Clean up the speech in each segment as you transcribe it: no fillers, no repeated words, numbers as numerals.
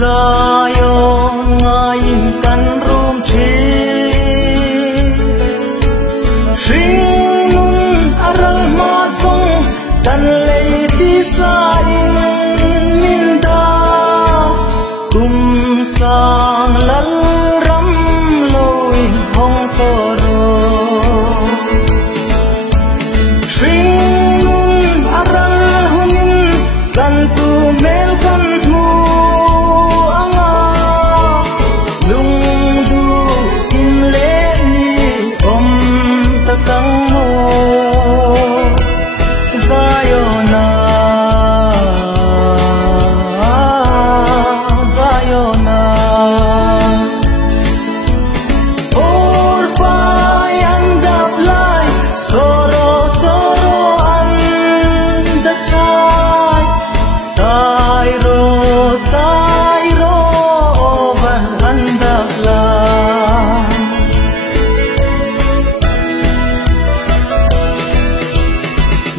Zayo ngayin kan rum thi Ringun aral ma song kan lei ti sa in minda Kum sang lal ram loi hong toro Ringun aral hunin kan tu mel kan mu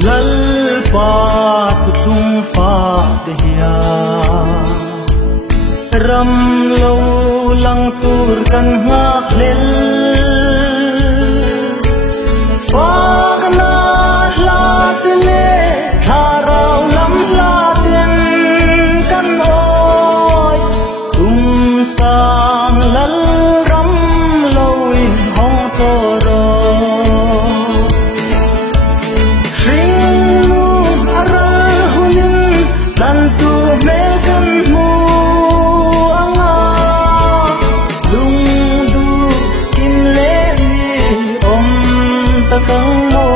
lal pa thu thung pha te hiya ram lo lang tur kan ngak lel fa na la te le tharau lam la ten kan oi tum sang lal ram lo in hong toro tu mel kan mu anga lung du kim le ni om ta kang mo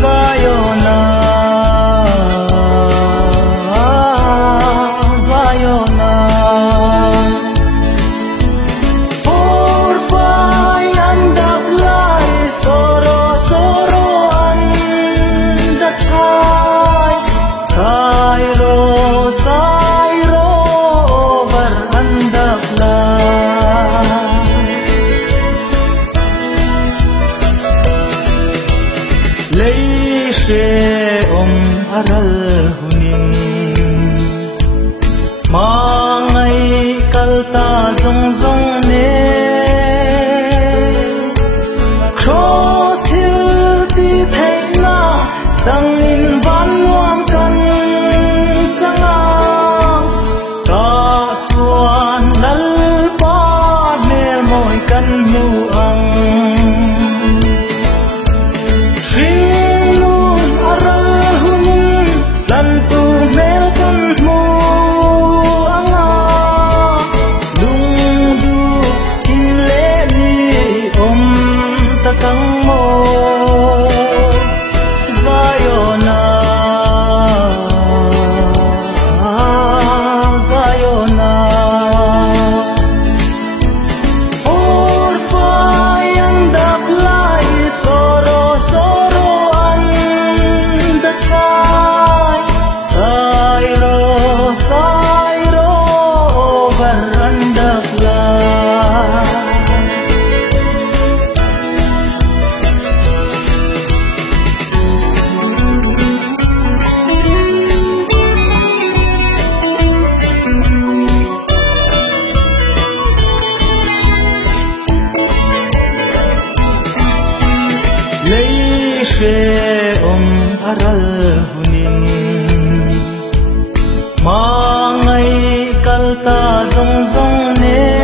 zayona zayona for fine and up lie soro soro and that's Sairo berhandap lah Leishe aral hunin Mangai kalta zong zong ne Cross till ti thay na sang in van nguam kan changa ka chuan lal pa mel moi kan mu ang ringun aral hunin lan tu mel kan mu anga lung du kim le ni om ta kang mo Leishe aral hunin Mangai kalta zong zong ne